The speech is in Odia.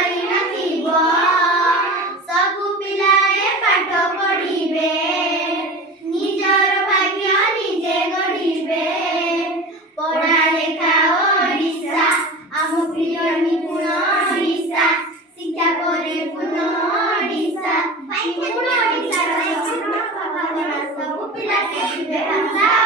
କରିନଥିବ ସବୁ ପିଲାଏ ପାଠ ପଢ଼ିବେ ନିଜର ଭାଗ୍ୟ ନିଜେ ଗଢ଼ିବେ ପଢ଼ା ଲେଖା ଓଡ଼ିଶା ଆମ ପ୍ରିୟ ନିପୁଣ ଓଡ଼ିଶା ଶିକ୍ଷା ପରିପୂର୍ଣ୍ଣ ଓଡ଼ିଶା ନିପୁଣ ଓଡ଼ିଶାର ସବୁ ପିଲା ଶିଖିବେ ଭାଷା